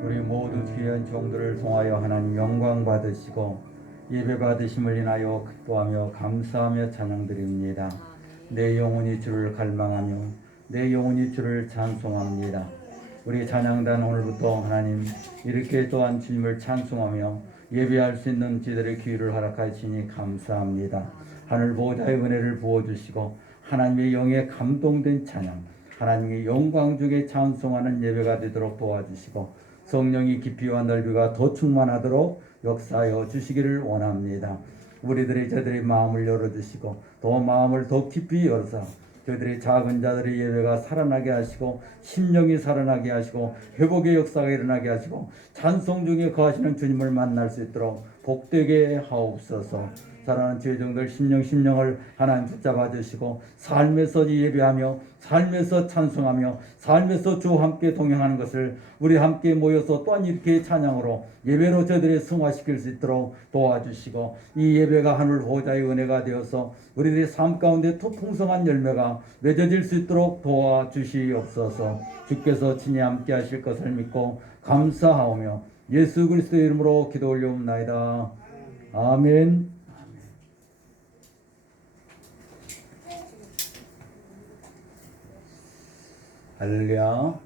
우리 모두 귀한 종들을 통하여 하나님 영광 받으시고 예배 받으심을 인하여 기뻐하며 감사하며 찬양드립니다. 내 영혼이 주를 갈망하며 내 영혼이 주를 찬송합니다. 우리 찬양단 오늘부터 하나님 이렇게 또한 주님을 찬송하며 예배할 수 있는 저희들의 기회를 허락하시니 감사합니다. 하늘 보호자의 은혜를 부어주시고 하나님의 영에 감동된 찬양, 하나님의 영광 중에 찬송하는 예배가 되도록 도와주시고 성령이 깊이와 넓이가 더 충만하도록 역사하여 주시기를 원합니다. 우리들의 저들의 마음을 열어주시고 또 마음을 더 깊이 열어서 저희들의 작은 자들의 예배가 살아나게 하시고 심령이 살아나게 하시고 회복의 역사가 일어나게 하시고 찬송 중에 거하시는 주님을 만날 수 있도록 복되게 하옵소서. 사랑하는 죄종들 심령을 하나님 붙잡아 주시고 삶에서 예배하며 삶에서 찬송하며 삶에서 주와 함께 동행하는 것을 우리 함께 모여서 또한 이렇게 찬양으로 예배로 저들을 승화시킬 수 있도록 도와주시고 이 예배가 하늘 보호자의 은혜가 되어서 우리들의 삶 가운데 더 풍성한 열매가 맺어질 수 있도록 도와주시옵소서. 주께서 친히 함께 하실 것을 믿고 감사하오며 예수 그리스도의 이름으로 기도 올려옵나이다. 아멘. 할렐루야.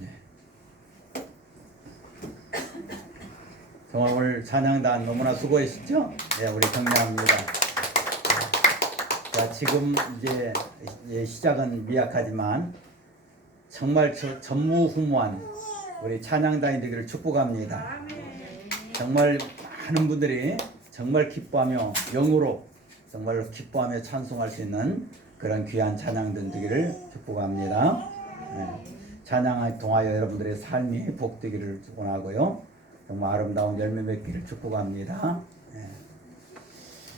네. 정말 오늘 찬양단 너무나 수고하셨죠? 네, 우리 격려합니다. 자, 지금 이제 시작은 미약하지만 정말 전무후무한 우리 찬양단이 되기를 축복합니다. 정말 많은 분들이 정말 기뻐하며 영으로 정말 기뻐하며 찬송할 수 있는 그런 귀한 찬양단 되기를 축복합니다. 네. 찬양을 통하여 여러분들의 삶이 복되기를 원하고요. 정말 아름다운 열매 맺기를 축복합니다. 네.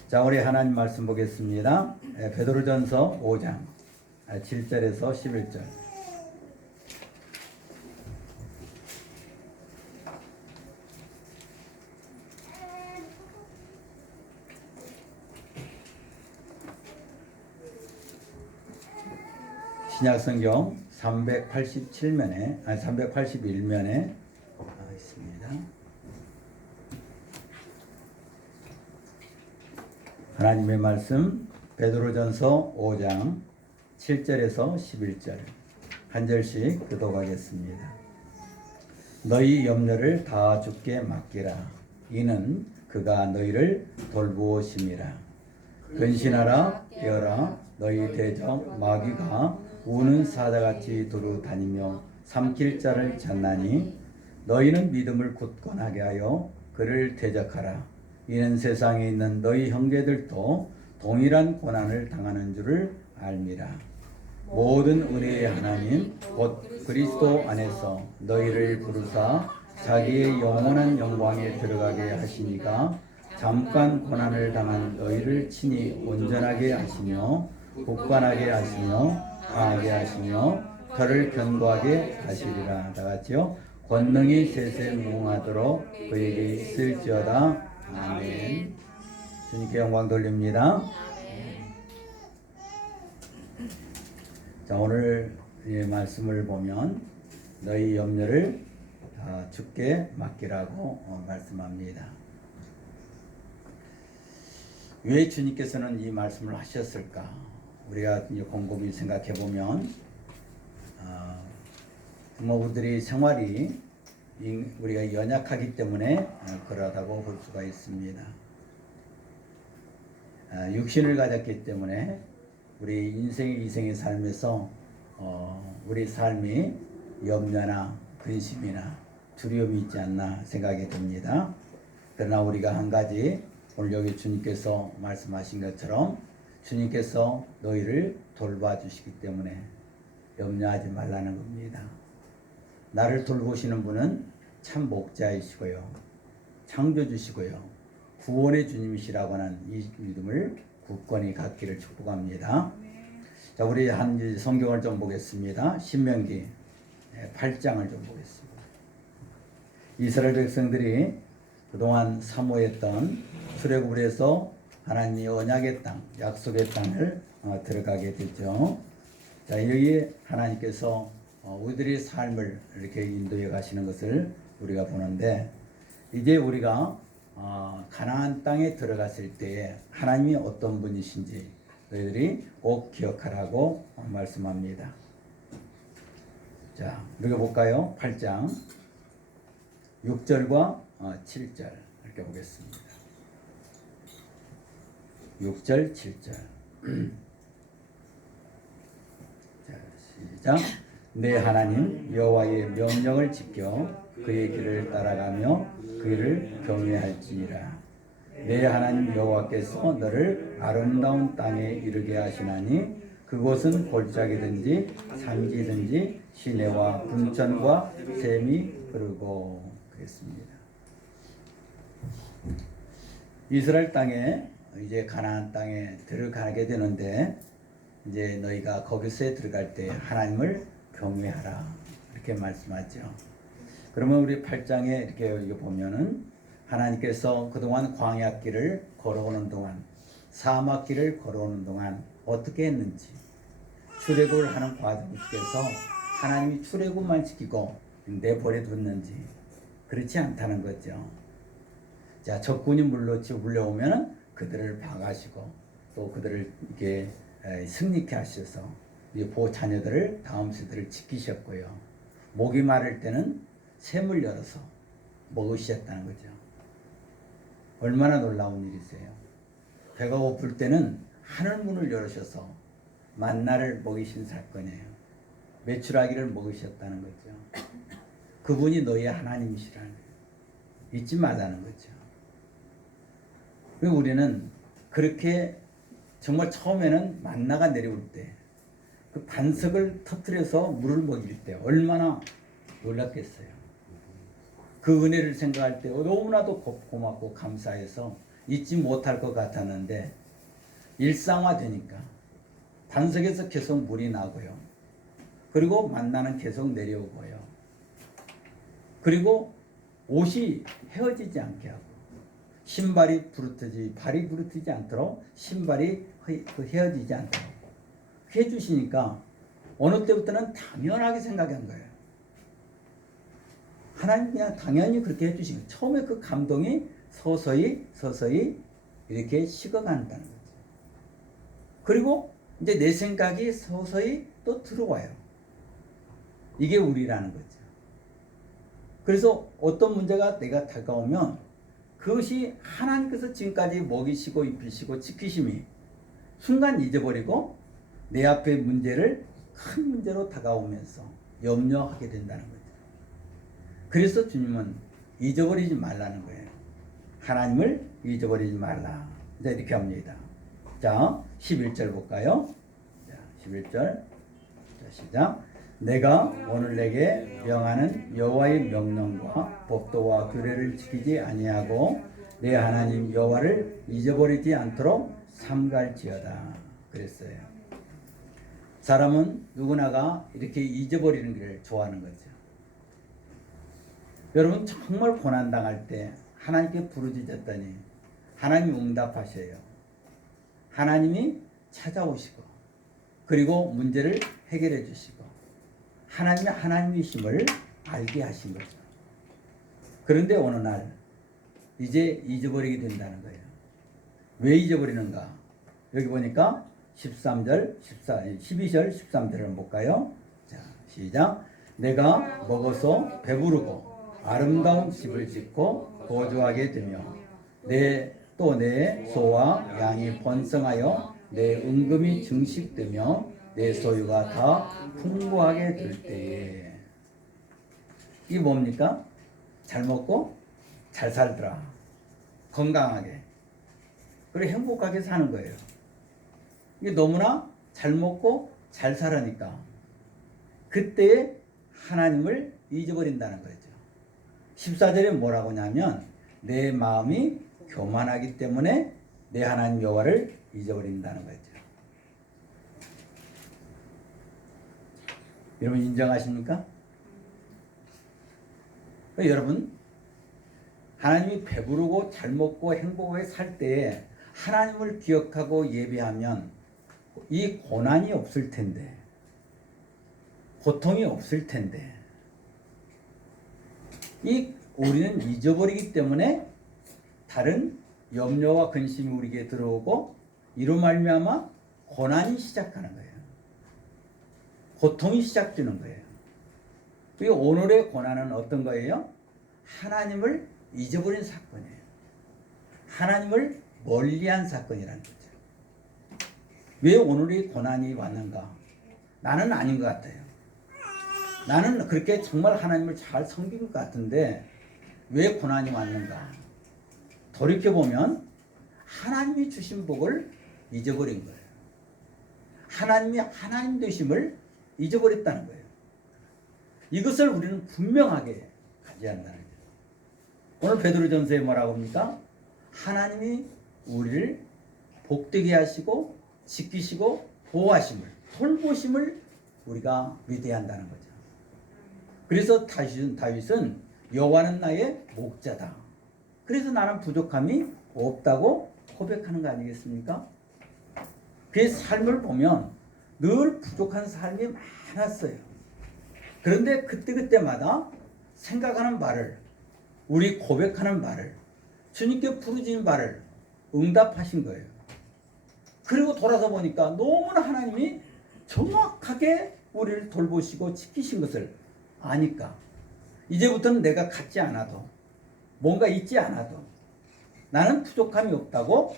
자, 우리 하나님 말씀 보겠습니다. 네, 베드로전서 5장 7절에서 11절. 신약성경 381면에 있습니다. 하나님의 말씀 베드로전서 5장 7절에서 11절 한 절씩 교독하겠습니다. 너희 염려를 다 주께 맡기라. 이는 그가 너희를 돌보심이라. 근신하라 깨어라. 너희 대적 마귀가 우는 사자같이 두루 다니며 삼킬 자를 찾나니 너희는 믿음을 굳건하게 하여 그를 대적하라. 이는 세상에 있는 너희 형제들도 동일한 고난을 당하는 줄을 알미라. 모든 은혜의 하나님 곧 그리스도 안에서 너희를 부르사 자기의 영원한 영광에 들어가게 하시니가 잠깐 고난을 당한 너희를 친히 온전하게 하시며 굳건하게 하시며 강하게 하시며 그를 견고하게 하시리라. 다 같이요. 권능이 세세 무궁하도록 그에게 있을지어다. 아멘. 주님께 영광 돌립니다. 자, 오늘 이 말씀을 보면 너희 염려를 주께 맡기라고 말씀합니다. 왜 주님께서는 이 말씀을 하셨을까? 우리가 곰곰이 생각해 보면 우리들이 생활이 우리가 연약하기 때문에 그러하다고 볼 수가 있습니다. 육신을 가졌기 때문에 우리 이생의 삶에서 우리 삶이 염려나 근심이나 두려움이 있지 않나 생각이 듭니다. 그러나 우리가 한 가지 오늘 여기 주님께서 말씀하신 것처럼 주님께서 너희를 돌봐주시기 때문에 염려하지 말라는 겁니다. 나를 돌보시는 분은 참 목자이시고요, 창조주시고요, 구원의 주님이시라고 하는 이 믿음을 굳건히 갖기를 축복합니다. 자, 우리 한 성경을 좀 보겠습니다. 신명기 8장을 좀 보겠습니다. 이스라엘 백성들이 그동안 사모했던 출애굽에서 하나님의 언약의 땅, 약속의 땅을 들어가게 되죠. 자, 여기에 하나님께서 우리들의 삶을 이렇게 인도해 가시는 것을 우리가 보는데 이제 우리가 가나안 땅에 들어갔을 때에 하나님이 어떤 분이신지 너희들이 꼭 기억하라고 말씀합니다. 자, 우리가 볼까요? 8장 6절과 7절 이렇게 보겠습니다. 6절, 7절. 자, 시작. 내 하나님 여호와의 명령을 지켜 그의 길을 따라가며 그를 경외할지니라. 내 하나님 여호와께서 너를 아름다운 땅에 이르게 하시나니 그곳은 골짜기든지 산지든지 시내와 분천과 샘이 흐르고. 그랬습니다. 이스라엘 땅에 이제 가나안 땅에 들어가게 되는데 이제 너희가 거기서 들어갈 때 하나님을 경외하라 이렇게 말씀하죠. 그러면 우리 8장에 이렇게 보면은 하나님께서 그동안 광야길을 걸어오는 동안 사막길을 걸어오는 동안 어떻게 했는지 출애굽을 하는 과정 속에서 하나님이 출애굽만 시키고 내버려 뒀는지 그렇지 않다는 거죠. 자, 적군이 물려오면은 그들을 박아시고 또 그들을 이렇게 승리케 하셔서 자녀들을 다음 세대를 지키셨고요. 목이 마를 때는 샘을 열어서 먹으셨다는 거죠. 얼마나 놀라운 일이세요. 배가 고플 때는 하늘문을 열으셔서 만나를 먹이신 사건이에요. 메추라기를 먹으셨다는 거죠. 그분이 너희의 하나님이시라는 거예요. 잊지 말라는 거죠. 우리는 그렇게 정말 처음에는 만나가 내려올 때 그 반석을 터뜨려서 물을 먹일 때 얼마나 놀랐겠어요. 그 은혜를 생각할 때 너무나도 고맙고 감사해서 잊지 못할 것 같았는데 일상화되니까 반석에서 계속 물이 나고요. 그리고 만나는 계속 내려오고요. 그리고 옷이 헤어지지 않게 하고 발이 부르트지 않도록 신발이 헤어지지 않도록 해주시니까 어느 때부터는 당연하게 생각한 거예요. 하나님 그냥 당연히 그렇게 해주시고 처음에 그 감동이 서서히 이렇게 식어간다는 거죠. 그리고 이제 내 생각이 서서히 또 들어와요. 이게 우리라는 거죠. 그래서 어떤 문제가 내가 다가오면 그것이 하나님께서 지금까지 먹이시고 입히시고 지키심이 순간 잊어버리고 내 앞의 문제를 큰 문제로 다가오면서 염려하게 된다는 거죠. 그래서 주님은 잊어버리지 말라는 거예요. 하나님을 잊어버리지 말라. 이제 이렇게 합니다. 자, 11절 볼까요? 자, 11절. 자, 시작. 내가 오늘 내게 명하는 여호와의 명령과 법도와 규례를 지키지 아니하고 내 하나님 여호와를 잊어버리지 않도록 삼갈지어다. 그랬어요. 사람은 누구나가 이렇게 잊어버리는 걸 좋아하는 거죠. 여러분 정말 고난당할 때 하나님께 부르짖었더니 하나님이 응답하셔요. 하나님이 찾아오시고 그리고 문제를 해결해 주시고 하나님이 하나님이심을 알게 하신 거죠. 그런데 어느 날 이제 잊어버리게 된다는 거예요. 왜 잊어버리는가? 여기 보니까 12절, 13절을 한번 볼까요? 자, 시작. 내가 먹어서 배부르고 아름다운 집을 짓고 거주하게 되며 또 내 소와 양이 번성하여 내 은금이 증식되며 내 소유가 다 풍부하게 될 때에. 이게 뭡니까? 잘 먹고 잘 살더라. 건강하게. 그리고 행복하게 사는 거예요. 이게 너무나 잘 먹고 잘 살으니까 그때에 하나님을 잊어버린다는 거죠. 14절에 뭐라고 하냐면 내 마음이 교만하기 때문에 내 하나님 여호와를 잊어버린다는 거죠. 여러분 인정하십니까? 여러분 하나님이 배부르고 잘 먹고 행복하게 살 때에 하나님을 기억하고 예배하면 이 고난이 없을 텐데 고통이 없을 텐데 이 우리는 잊어버리기 때문에 다른 염려와 근심이 우리에게 들어오고 이로 말미암아 고난이 시작하는 거예요. 고통이 시작되는 거예요. 그리고 오늘의 고난은 어떤 거예요? 하나님을 잊어버린 사건이에요. 하나님을 멀리한 사건이라는 거죠. 왜 오늘의 고난이 왔는가? 나는 아닌 것 같아요. 나는 그렇게 정말 하나님을 잘 섬긴 것 같은데 왜 고난이 왔는가? 돌이켜보면 하나님이 주신 복을 잊어버린 거예요. 하나님이 하나님 되심을 잊어버렸다는 거예요. 이것을 우리는 분명하게 가져야 한다는 거예요. 오늘 베드로전서에 뭐라고 합니까? 하나님이 우리를 복되게 하시고 지키시고 보호하심을, 돌보심을 우리가 믿어야 한다는 거죠. 그래서 다윗은 여호와는 나의 목자다. 그래서 나는 부족함이 없다고 고백하는 거 아니겠습니까? 그의 삶을 보면 늘 부족한 삶이 많았어요. 그런데 그때마다 생각하는 말을, 우리 고백하는 말을, 주님께 부르짖는 말을 응답하신 거예요. 그리고 돌아서 보니까 너무나 하나님이 정확하게 우리를 돌보시고 지키신 것을 아니까 이제부터는 내가 갖지 않아도 뭔가 있지 않아도 나는 부족함이 없다고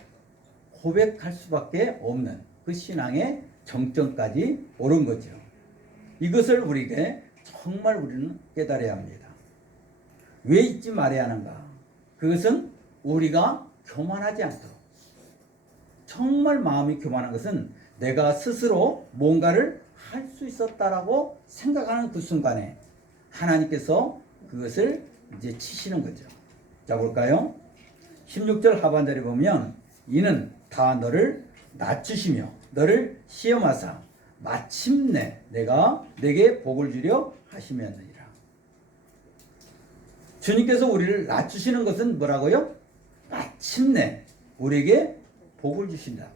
고백할 수밖에 없는 그 신앙의 정점까지 오른 거죠. 이것을 우리에게 정말 우리는 깨달아야 합니다. 왜 잊지 말아야 하는가? 그것은 우리가 교만하지 않도록, 정말 마음이 교만한 것은 내가 스스로 뭔가를 할 수 있었다라고 생각하는 그 순간에 하나님께서 그것을 이제 치시는 거죠. 자, 볼까요? 16절 하반절에 보면 이는 다 너를 낮추시며 너를 시험하사 마침내 내가 내게 복을 주려 하시면이라. 주님께서 우리를 낮추시는 것은 뭐라고요? 마침내 우리에게 복을 주신다.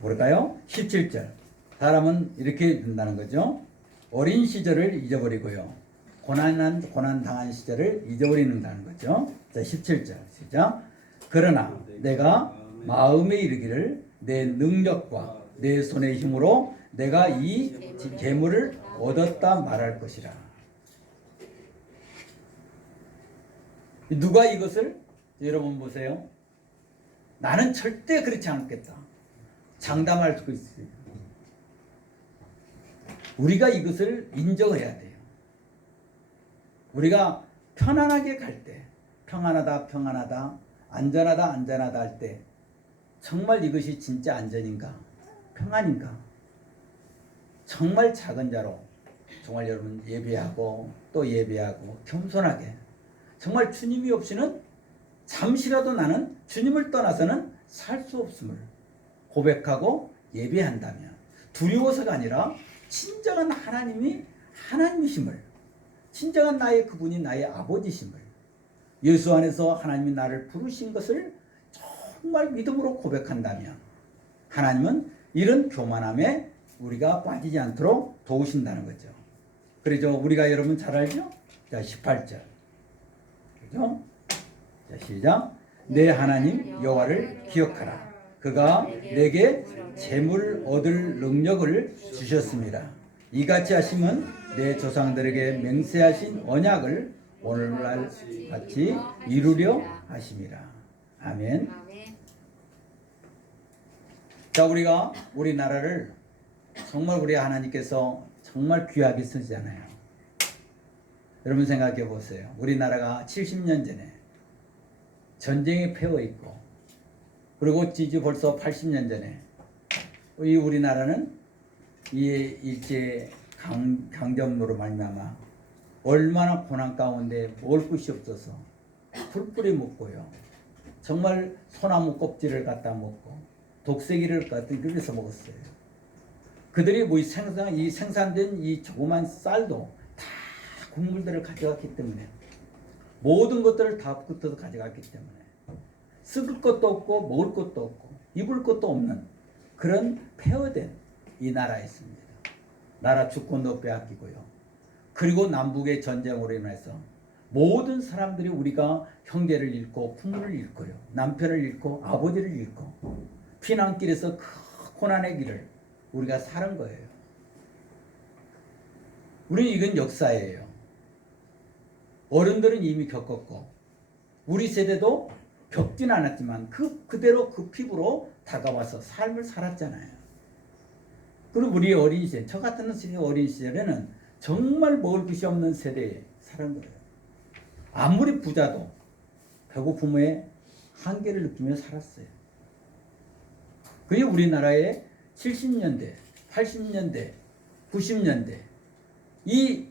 뭘까요? 17절. 사람은 이렇게 된다는 거죠. 어린 시절을 잊어버리고요. 고난 당한 시절을 잊어버리는다는 거죠. 자, 17절 시작. 그러나 내가 마음에 이르기를 내 능력과 내 손의 힘으로 내가 이 재물을 얻었다 말할 것이라. 누가 이것을? 여러분 보세요. 나는 절대 그렇지 않겠다. 장담할 수 있어요. 우리가 이것을 인정해야 돼요. 우리가 편안하게 갈 때, 평안하다, 안전하다 할 때 정말 이것이 진짜 안전인가? 평안인가? 정말 작은 자로 정말 여러분 예배하고 또 예배하고 겸손하게 정말 주님이 없이는 잠시라도 나는 주님을 떠나서는 살 수 없음을 고백하고 예배한다면 두려워서가 아니라 진정한 하나님이 하나님이심을, 진정한 나의 그분이 나의 아버지심을, 예수 안에서 하나님이 나를 부르신 것을 정말 믿음으로 고백한다면 하나님은 이런 교만함에 우리가 빠지지 않도록 도우신다는 거죠. 그래서 우리가 여러분 잘 알죠? 자, 18절. 그죠? 자, 시작. 내 하나님 여호와를 기억하라. 그가 내게 재물 얻을 능력을 주셨습니다. 이같이 하심은 내 조상들에게 맹세하신 언약을 오늘날 같이 이루려 하심이라. 아멘. 자, 우리가 우리나라를 정말 우리 하나님께서 정말 귀하게 쓰잖아요. 여러분 생각해 보세요. 우리나라가 70년 전에 전쟁에 패어 있고, 그리고 이제 벌써 80년 전에 이 우리나라는 이 일제 강점으로 말미암아 얼마나 고난 가운데 먹을 것이 없어서 풀뿌리 먹고요. 정말 소나무 껍질을 갖다 먹고 독세기를 갖다 그래서 먹었어요. 그들이 뭐 이 생산된 이 조그만 쌀도 다 국물들을 가져갔기 때문에, 모든 것들을 다 붙어서 가져갔기 때문에 썩을 것도 없고 먹을 것도 없고 입을 것도 없는 그런 폐허된 이 나라였습니다. 나라 주권도 빼앗기고요. 그리고 남북의 전쟁으로 인해서 모든 사람들이 우리가 형제를 잃고 부모를 잃고요. 남편을 잃고 아버지를 잃고 피난길에서 큰 고난의 길을 우리가 사는 거예요. 우리는 이건 역사예요. 어른들은 이미 겪었고 우리 세대도 겪진 않았지만 그대로 그 피부로 다가와서 삶을 살았잖아요. 그리고 우리 어린 시절, 저 같은 어린 시절에는 정말 먹을 것이 없는 세대에 살은 거예요. 아무리 부자도 배고픔의 한계를 느끼며 살았어요. 그게 우리나라의 70년대, 80년대, 90년대, 이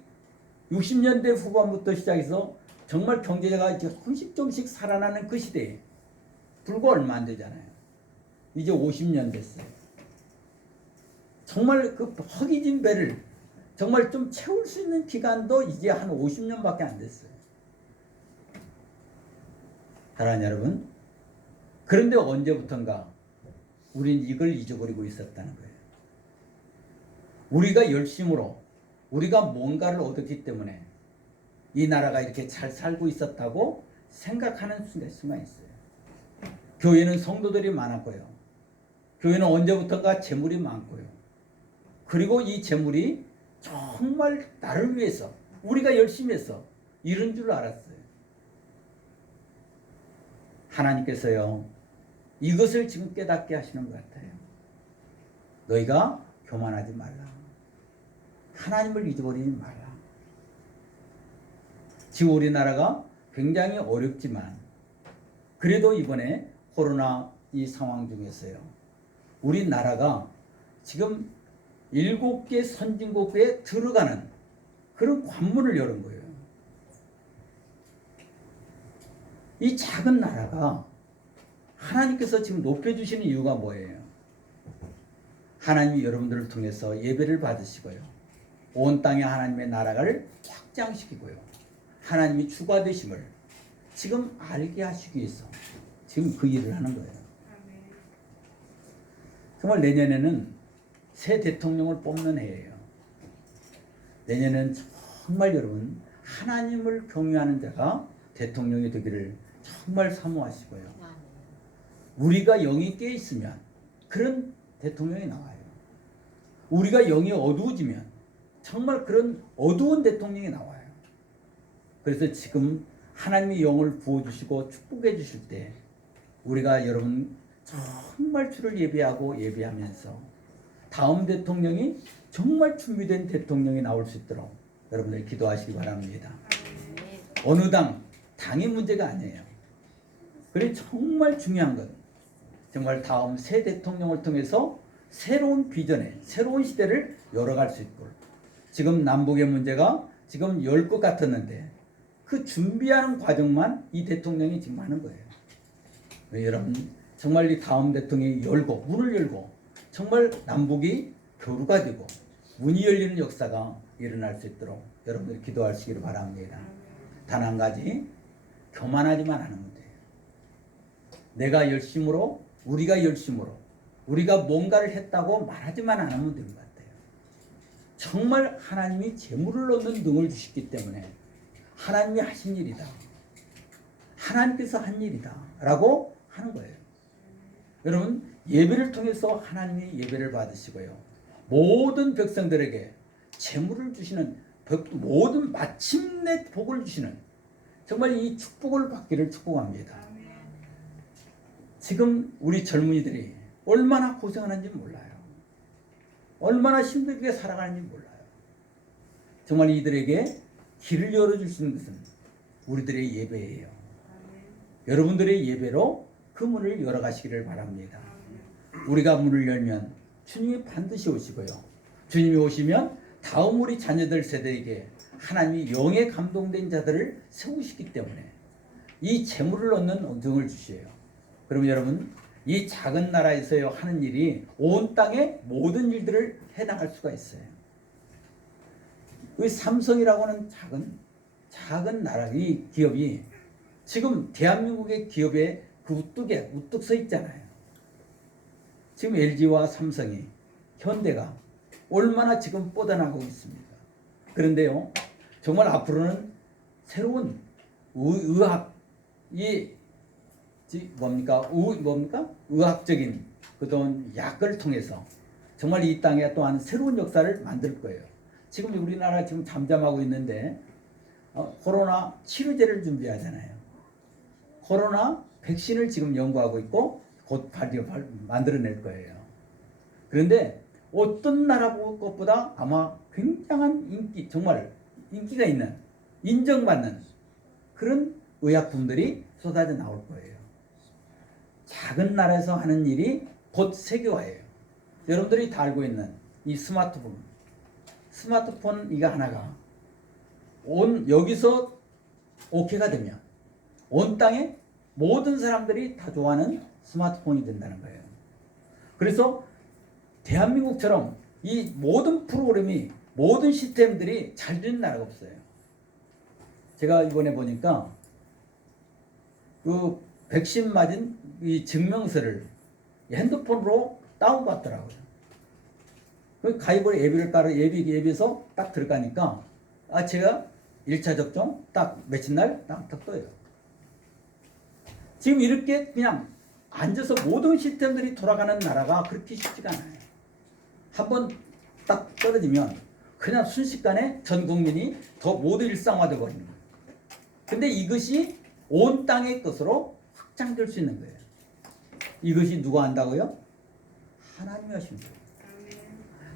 60년대 후반부터 시작해서 정말 경제가 이제 조금씩 살아나는 그 시대에 불과 얼마 안 되잖아요. 이제 50년 됐어요. 정말 그 허기진 배를 정말 좀 채울 수 있는 기간도 이제 한 50년밖에 안 됐어요. 사랑하는 여러분, 그런데 언제부턴가 우린 이걸 잊어버리고 있었다는 거예요. 우리가 열심으로 우리가 뭔가를 얻었기 때문에 이 나라가 이렇게 잘 살고 있었다고 생각하는 수가 있어요. 교회는 성도들이 많았고요. 교회는 언제부턴가 재물이 많고요. 그리고 이 재물이 정말 나를 위해서 우리가 열심히 해서 이런 줄 알았어요. 하나님께서요, 이것을 지금 깨닫게 하시는 것 같아요. 너희가 교만하지 말라. 하나님을 잊어버리지 말라. 지금 우리나라가 굉장히 어렵지만 그래도 이번에 코로나 이 상황 중에서요, 우리나라가 지금 7개 선진국에 들어가는 그런 관문을 열은 거예요. 이 작은 나라가 하나님께서 지금 높여주시는 이유가 뭐예요? 하나님이 여러분들을 통해서 예배를 받으시고요, 온 땅에 하나님의 나라를 확장시키고요, 하나님이 주가 되심을 지금 알게 하시기 위해서 지금 그 일을 하는 거예요. 정말 내년에는 새 대통령을 뽑는 해예요. 내년에는 정말 여러분 하나님을 경외하는 자가 대통령이 되기를 정말 사모하시고요, 우리가 영이 깨 있으면 그런 대통령이 나와요. 우리가 영이 어두워지면 정말 그런 어두운 대통령이 나와요. 그래서 지금 하나님이 영을 부어주시고 축복해 주실 때 우리가 여러분 정말 주를 예배하면서 다음 대통령이 정말 준비된 대통령이 나올 수 있도록 여러분들이 기도하시기 바랍니다. 어느 당이 문제가 아니에요. 그래서 정말 중요한 건 정말 다음 새 대통령을 통해서 새로운 비전에 새로운 시대를 열어갈 수 있고, 지금 남북의 문제가 지금 열 것 같았는데 그 준비하는 과정만 이 대통령이 지금 하는 거예요. 여러분 정말 이 다음 대통령이 문을 열고 정말 남북이 교류가 되고 문이 열리는 역사가 일어날 수 있도록 여러분들이 기도하시기를 바랍니다. 단 한 가지, 교만하지만 않으면 돼요. 내가 열심으로, 우리가 열심으로 우리가 뭔가를 했다고 말하지만 않으면 되는 것 같아요. 정말 하나님이 재물을 얻는 능을 주셨기 때문에 하나님이 하신 일이다, 하나님께서 한 일이다 라고 하는 거예요. 여러분 예배를 통해서 하나님이 예배를 받으시고요, 모든 백성들에게 재물을 주시는, 모든 마침내 복을 주시는 정말 이 축복을 받기를 축복합니다. 지금 우리 젊은이들이 얼마나 고생하는지 몰라요. 얼마나 힘들게 살아가는지 몰라요. 정말 이들에게 길을 열어줄 수 있는 것은 우리들의 예배예요. 여러분들의 예배로 그 문을 열어가시기를 바랍니다. 우리가 문을 열면 주님이 반드시 오시고요, 주님이 오시면 다음 우리 자녀들 세대에게 하나님이 영에 감동된 자들을 세우시기 때문에 이 재물을 얻는 등을 주셔요. 그러면 여러분 이 작은 나라에서 하는 일이 온 땅의 모든 일들을 해나갈 수가 있어요. 이 삼성이라고 하는 작은 나라, 이 기업이 지금 대한민국의 기업에 그 우뚝 서 있잖아요. 지금 LG와 삼성이, 현대가 얼마나 지금 뻗어나가고 있습니까? 그런데요, 정말 앞으로는 새로운 의학이 뭡니까? 의학적인 그런 약을 통해서 정말 이 땅에 또한 새로운 역사를 만들 거예요. 지금 우리나라 지금 잠잠하고 있는데 코로나 치료제를 준비하잖아요. 코로나 백신을 지금 연구하고 있고 곧 만들어낼 거예요. 그런데 어떤 나라 것보다 아마 굉장한 인기, 정말 인기가 있는, 인정받는 그런 의약품들이 쏟아져 나올 거예요. 작은 나라에서 하는 일이 곧 세계화예요. 여러분들이 다 알고 있는 이 스마트폰 이거 하나가 여기서 오케이가 되면 온 땅에 모든 사람들이 다 좋아하는 스마트폰이 된다는 거예요. 그래서 대한민국처럼 이 모든 프로그램이 모든 시스템들이 잘 되는 나라가 없어요. 제가 이번에 보니까 그 백신 맞은 이 증명서를 핸드폰으로 다운받더라고요. 그 가입을 앱에서 딱 들어가니까 제가 1차 접종 딱 며칠 날 딱 떠요. 지금 이렇게 그냥 앉아서 모든 시스템들이 돌아가는 나라가 그렇게 쉽지가 않아요. 한번 딱 떨어지면 그냥 순식간에 전 국민이 더 모두 일상화되어 버리는 거예요. 근데 이것이 온 땅의 것으로 확장될 수 있는 거예요. 이것이 누가 한다고요? 하나님이 하십니다.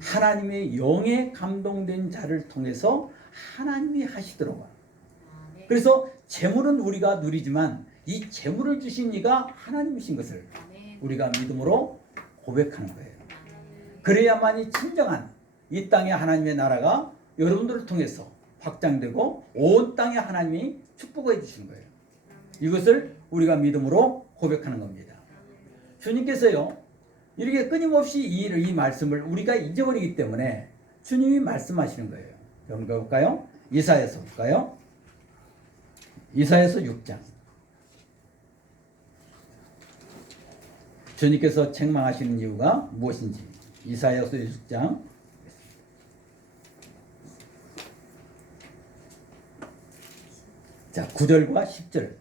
하나님의 영에 감동된 자를 통해서 하나님이 하시더라고요. 그래서 재물은 우리가 누리지만 이 재물을 주신 이가 하나님이신 것을 우리가 믿음으로 고백하는 거예요. 그래야만이 진정한 이 땅의 하나님의 나라가 여러분들을 통해서 확장되고 온 땅에 하나님이 축복해 주시는 거예요. 이것을 우리가 믿음으로 고백하는 겁니다. 주님께서요 이렇게 끊임없이 이 말씀을 우리가 잊어버리기 때문에 주님이 말씀하시는 거예요. 여러분 볼까요? 이사야서 볼까요? 이사야서 6장. 주님께서 책망하시는 이유가 무엇인지 이사야서 6장 자 9절과 10절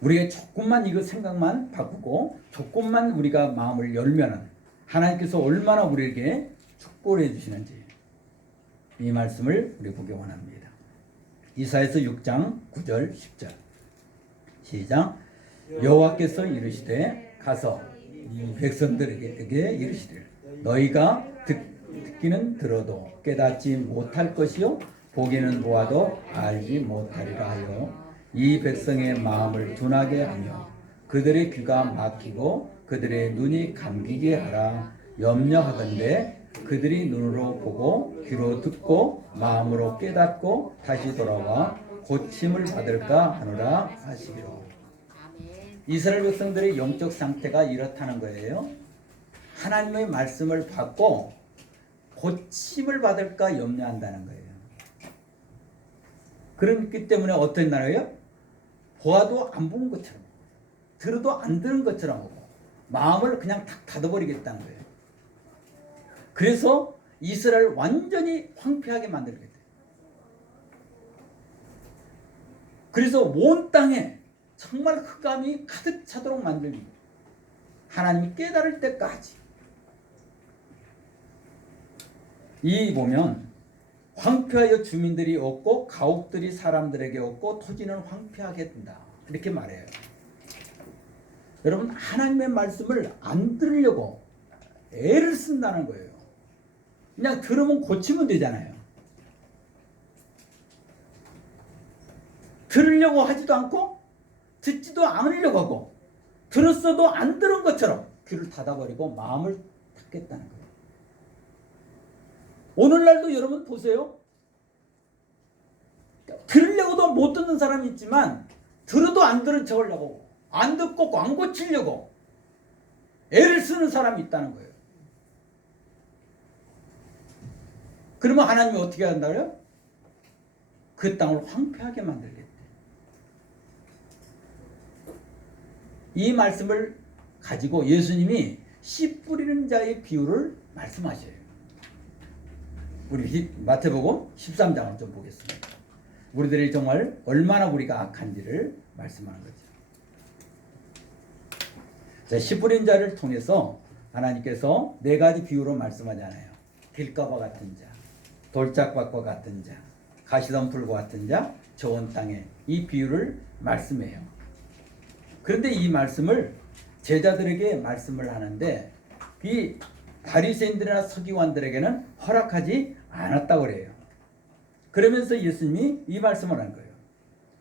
우리가 조금만 이거 생각만 바꾸고 조금만 우리가 마음을 열면은 하나님께서 얼마나 우리에게 축복을 해주시는지 이 말씀을 우리 보기 원합니다. 이사야서 6장 9절 10절 시작. 여호와께서 이르시되 가서 이 백성들에게 이르시되 너희가 듣기는 들어도 깨닫지 못할 것이요 보기는 보아도 알지 못하리라 하여 이 백성의 마음을 둔하게 하며 그들의 귀가 막히고 그들의 눈이 감기게 하라 염려하건대 그들이 눈으로 보고 귀로 듣고 마음으로 깨닫고 다시 돌아와 고침을 받을까 하노라 하시기로. 이스라엘 백성들의 영적 상태가 이렇다는 거예요. 하나님의 말씀을 받고 고침을 받을까 염려한다는 거예요. 그렇기 때문에 어떤 나라예요? 보아도 안 보는 것처럼 들어도 안 들은 것처럼 하고 마음을 그냥 탁 닫아버리겠다는 거예요. 그래서 이스라엘 완전히 황폐하게 만들겠다. 그래서 온 땅에 정말 흑암이 가득 차도록 만들기. 하나님이 깨달을 때까지. 이 보면 황폐하여 주민들이 없고 가옥들이 사람들에게 없고 토지는 황폐하게 된다. 이렇게 말해요. 여러분 하나님의 말씀을 안 들으려고 애를 쓴다는 거예요. 그냥 들으면 고치면 되잖아요. 들으려고 하지도 않고 듣지도 않으려고 하고 들었어도 안 들은 것처럼 귀를 닫아버리고 마음을 닫겠다는 거예요. 오늘날도 여러분 보세요. 들으려고도 못 듣는 사람이 있지만 들어도 안 들은 척 하려고 안 듣고 광고 치려고 애를 쓰는 사람이 있다는 거예요. 그러면 하나님이 어떻게 한다고요? 그 땅을 황폐하게 만들겠대. 이 말씀을 가지고 예수님이 씨 뿌리는 자의 비유를 말씀하셔요. 우리 마태복음 13장을 좀 보겠습니다. 우리들이 정말 얼마나 우리가 악한지를 말씀하는 거죠. 자, 씨 뿌린 자를 통해서 하나님께서 네 가지 비유로 말씀하잖아요. 길가와 같은 자, 돌짝밭과 같은 자, 가시덤불과 같은 자, 좋은 땅에 이 비유를 말씀해요. 그런데 이 말씀을 제자들에게 말씀을 하는데 이 바리새인들이나 서기관들에게는 허락하지 않았다고 그래요. 그러면서 예수님이 이 말씀을 한 거예요.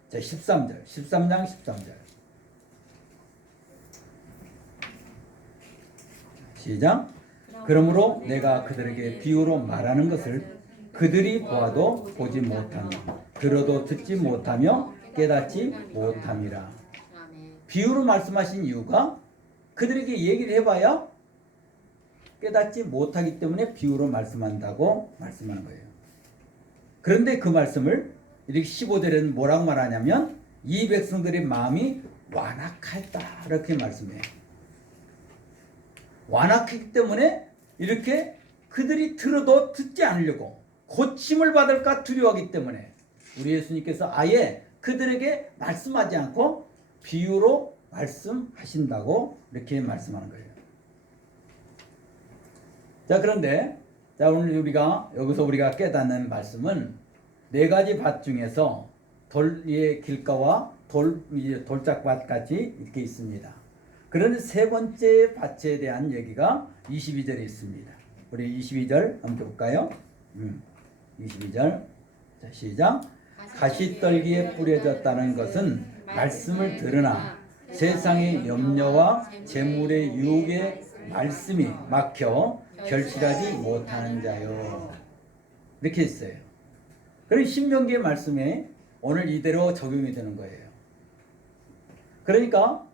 자, 13절, 13장 13절. 시작. 그러므로 내가 그들에게 비유로 말하는 것을 그들이 보아도 보지 못하며 들어도 듣지 못하며 깨닫지 못함이라. 비유로 말씀하신 이유가 그들에게 얘기를 해봐야 깨닫지 못하기 때문에 비유로 말씀한다고 말씀하는 거예요. 그런데 그 말씀을 이렇게 15절에는 뭐라고 말하냐면 이 백성들의 마음이 완악했다 이렇게 말씀해요. 완악했기 때문에 이렇게 그들이 들어도 듣지 않으려고 고침을 받을까 두려워하기 때문에 우리 예수님께서 아예 그들에게 말씀하지 않고 비유로 말씀하신다고 이렇게 말씀하는 거예요. 자, 그런데 자, 오늘 여기서 우리가 깨닫는 말씀은 네 가지 밭 중에서 돌의 길가와 돌짝밭 같이 이렇게 있습니다. 그런데 세 번째 밭에 대한 얘기가 22절에 있습니다. 우리 22절 한번 볼까요? 22절. 자, 시작. 가시떨기에 뿌려졌다는 것은 말씀을 들으나 세상의 염려와 재물의 유혹에 말씀이 막혀 결실하지 못하는 자요. 이렇게 했어요. 그리고 신명기의 말씀에 오늘 이대로 적용이 되는 거예요. 그러니까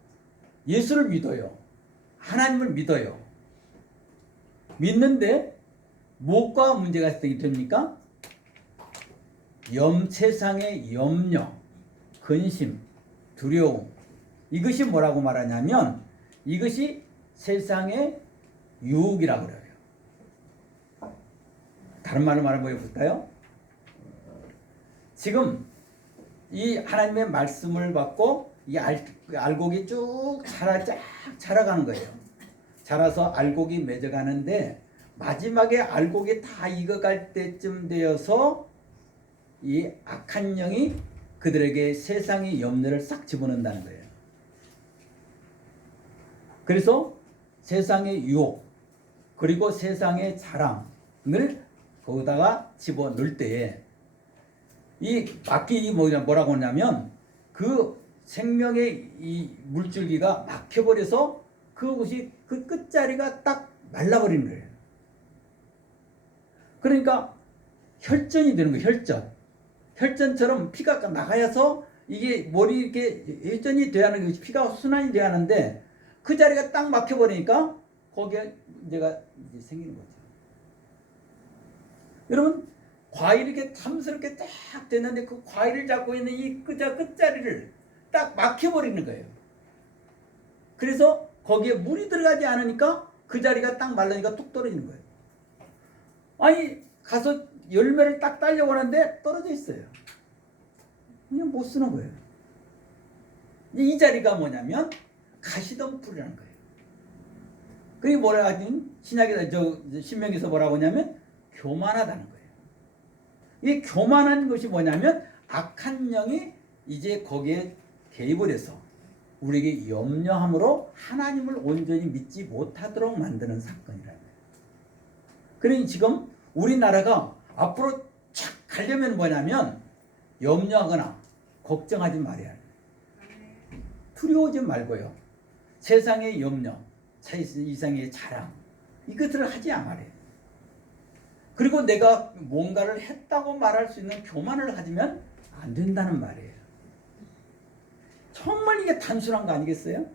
예수를 믿어요. 하나님을 믿어요. 믿는데 무엇과 문제가 됩니까? 세상의 염려, 근심, 두려움. 이것이 뭐라고 말하냐면 이것이 세상의 유혹이라고 그래요. 다른 말로 말해볼까요? 지금 이 하나님의 말씀을 받고 이 알곡이 쭉 자라가는 거예요. 자라서 알곡이 맺어가는데 마지막에 알곡이 다 익어갈 때쯤 되어서 이 악한 영이 그들에게 세상의 염려를 싹 집어넣는다는 거예요. 그래서 세상의 유혹 그리고 세상의 자랑을 거기다가 집어넣을 때에 이 막기 뭐라고 하냐면 그 생명의 이 물줄기가 막혀버려서 그것이 그 끝자리가 딱 말라버리는 거예요. 그러니까 혈전이 되는 거예요. 혈전처럼 피가 나가야서 이게 머리 이렇게 혈전이 돼야 하는 것이 피가 순환이 돼야 하는데 그 자리가 딱 막혀버리니까 거기에 문제가 이제 생기는 거죠. 여러분 과일이 이렇게 탐스럽게 딱 됐는데 그 과일을 잡고 있는 이 끝자리를 딱 막혀버리는 거예요. 그래서 거기에 물이 들어가지 않으니까 그 자리가 딱 말라니까 뚝 떨어지는 거예요. 아니 가서 열매를 딱 따려고 하는데 떨어져 있어요. 그냥 못 쓰는 거예요. 이 자리가 뭐냐면 가시덤불이라는 거예요. 그게 뭐라 하긴 신명기에서 뭐라고 하냐면 교만하다는 거예요. 이 교만한 것이 뭐냐면 악한 영이 이제 거기에 개입을 해서 우리에게 염려함으로 하나님을 온전히 믿지 못하도록 만드는 사건이라는 거예요. 그러니 지금 우리나라가 앞으로 착 가려면 뭐냐면 염려하거나 걱정하지 말아야 해요. 두려워하지 말고요. 세상의 염려, 이상의 자랑 이것들을 하지 말아요. 그리고 내가 뭔가를 했다고 말할 수 있는 교만을 가지면 안 된다는 말이에요. 정말 이게 단순한 거 아니겠어요?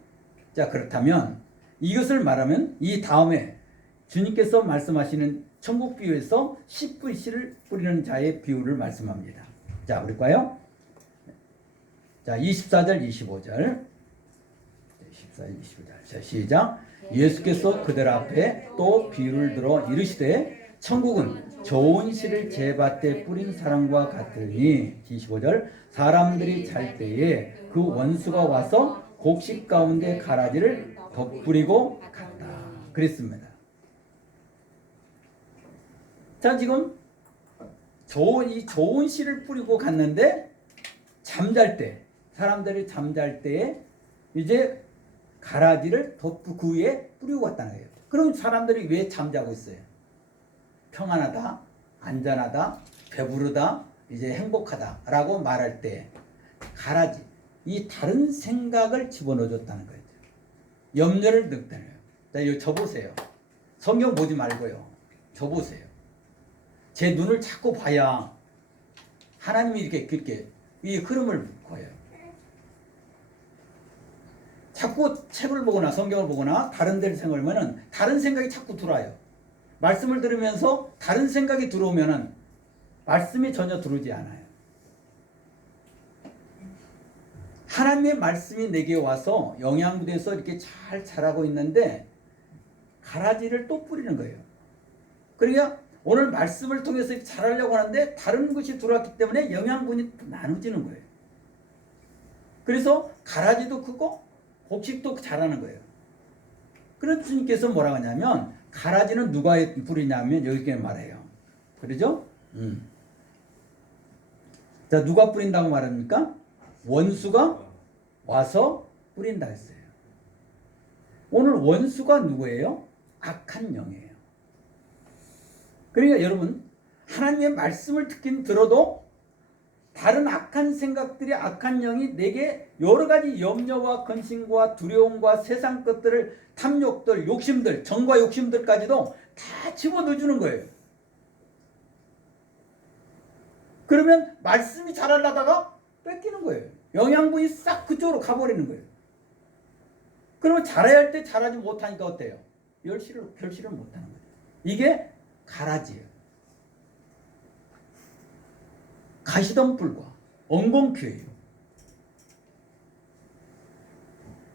자, 그렇다면 이것을 말하면 이 다음에 주님께서 말씀하시는 천국 비유에서 씨를 뿌리는 자의 비유를 말씀합니다. 자, 우리 봐요. 자, 24절, 25절. 24절, 25절. 자, 시작. 예수께서 그들 앞에 또 비유를 들어 이르시되 천국은 좋은 씨를 제밭에 뿌린 사람과 같으니 25절 사람들이 잘 때에 그 원수가 와서 곡식 가운데 가라지를 덧뿌리고 갔다 그랬습니다. 자, 지금 좋은 씨를 뿌리고 갔는데 잠잘 때 사람들이 잠잘 때에 이제 가라지를 그 위에 뿌리고 갔다는 거예요. 그럼 사람들이 왜 잠자고 있어요? 평안하다, 안전하다, 배부르다, 이제 행복하다라고 말할 때 가라지, 이 다른 생각을 집어넣어줬다는 거예요. 염려를 넣었다는 거예요. 자, 이거 저 보세요. 성경 보지 말고요. 저 보세요. 제 눈을 자꾸 봐야 하나님이 이렇게 이 흐름을 보여요. 자꾸 책을 보거나 성경을 보거나 다른 데를 생각하면은 다른 생각이 자꾸 들어와요. 말씀을 들으면서 다른 생각이 들어오면은 말씀이 전혀 들어오지 않아요. 하나님의 말씀이 내게 와서 영양분에서 이렇게 잘 자라고 있는데 가라지를 또 뿌리는 거예요. 그러니까 오늘 말씀을 통해서 자라려고 하는데 다른 것이 들어왔기 때문에 영양분이 나눠지는 거예요. 그래서 가라지도 크고 곡식도 자라는 거예요. 그래서 주님께서 뭐라고 하냐면 가라지는 누가 뿌리냐면 여기에 말해요. 그러죠? 자, 누가 뿌린다고 말합니까? 원수가 와서 뿌린다 했어요. 오늘 원수가 누구예요? 악한 영이에요. 그러니까 여러분 하나님의 말씀을 듣긴 들어도 다른 악한 생각들이 악한 영이 내게 여러 가지 염려와 근심과 두려움과 세상 것들을 탐욕들, 욕심들, 정과 욕심들까지도 다 집어넣어주는 거예요. 그러면 말씀이 자라려다가 뺏기는 거예요. 영양분이 싹 그쪽으로 가버리는 거예요. 그러면 자라야 할 때 자라지 못하니까 어때요? 결실을 못하는 거예요. 이게 가라지예요. 가시던 뿔과 엉겅퀴예요.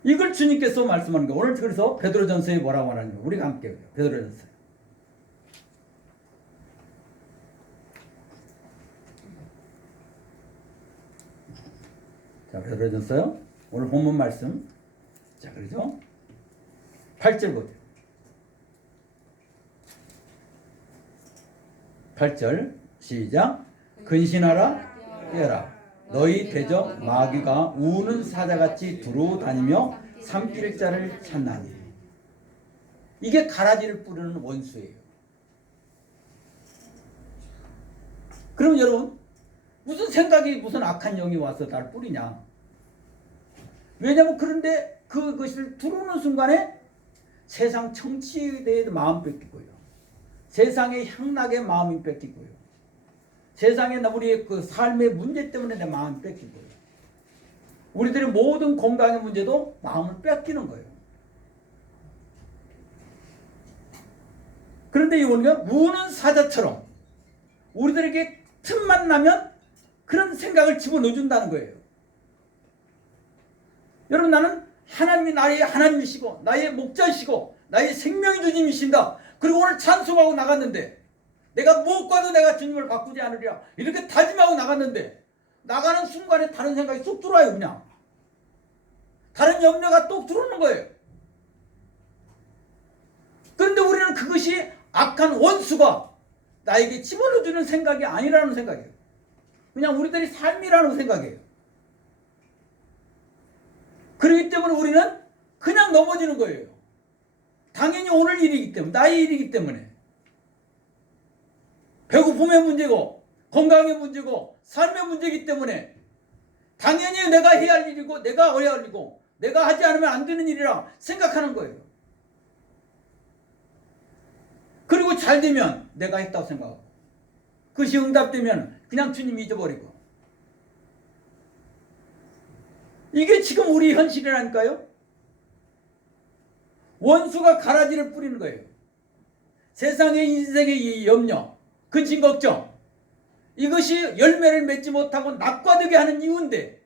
이걸 주님께서 말씀하는 거예요. 오늘 그래서 베드로전서에 뭐라고 하는지 우리가 함께 베드로전서. 자, 베드로전서요. 오늘 본문 말씀. 자, 그러죠? 8절 보세요. 8절 시작. 근신하라 깨라 너희 대적 마귀가 우는 사자같이 두루다니며 삼킬 자를 찾나니. 이게 가라지를 뿌리는 원수예요. 그럼 여러분 무슨 생각이 무슨 악한 영이 와서 날 뿌리냐? 왜냐면 그런데 그것을 들어오는 순간에 세상 정치에 대해 마음 뺏기고요. 세상의 향락에 마음이 뺏기고요. 세상의 우리의 그 삶의 문제 때문에 내 마음이 뺏기고요. 우리들의 모든 건강의 문제도 마음을 뺏기는 거예요. 그런데 이거는 우는 사자처럼 우리들에게 틈만 나면 그런 생각을 집어넣어준다는 거예요. 여러분 나는 하나님이 나의 하나님이시고 나의 목자이시고 나의 생명의 주님이신다. 그리고 오늘 찬송하고 나갔는데 내가 무엇과도 내가 주님을 바꾸지 않으리라 이렇게 다짐하고 나갔는데 나가는 순간에 다른 생각이 쏙 들어와요. 그냥 다른 염려가 또 들어오는 거예요. 그런데 우리는 그것이 악한 원수가 나에게 집어넣어주는 생각이 아니라는 생각이에요. 그냥 우리들이 삶이라는 생각이에요. 그렇기 때문에 우리는 그냥 넘어지는 거예요. 당연히 오늘 일이기 때문에 나의 일이기 때문에 배고픔의 문제고 건강의 문제고 삶의 문제이기 때문에 당연히 내가 해야 할 일이고 내가 해야 할 일이고 내가 하지 않으면 안 되는 일이라 생각하는 거예요. 그리고 잘 되면 내가 했다고 생각하고 그것이 응답되면 그냥 주님이 잊어버리고 이게 지금 우리 현실이라니까요. 원수가 가라지를 뿌리는 거예요. 세상의 인생의 이 염려 근심 걱정 이것이 열매를 맺지 못하고 낙과되게 하는 이유인데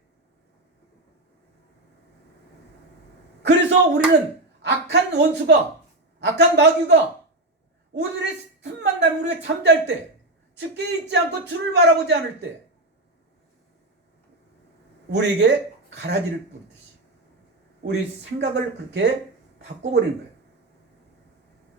그래서 우리는 악한 원수가, 악한 마귀가 우리들의 틈만 나면 우리가 잠잘 때, 주께 있지 않고 주를 바라보지 않을 때 우리에게 가라지를 뿌리듯이 우리 생각을 그렇게 바꿔버리는 거예요.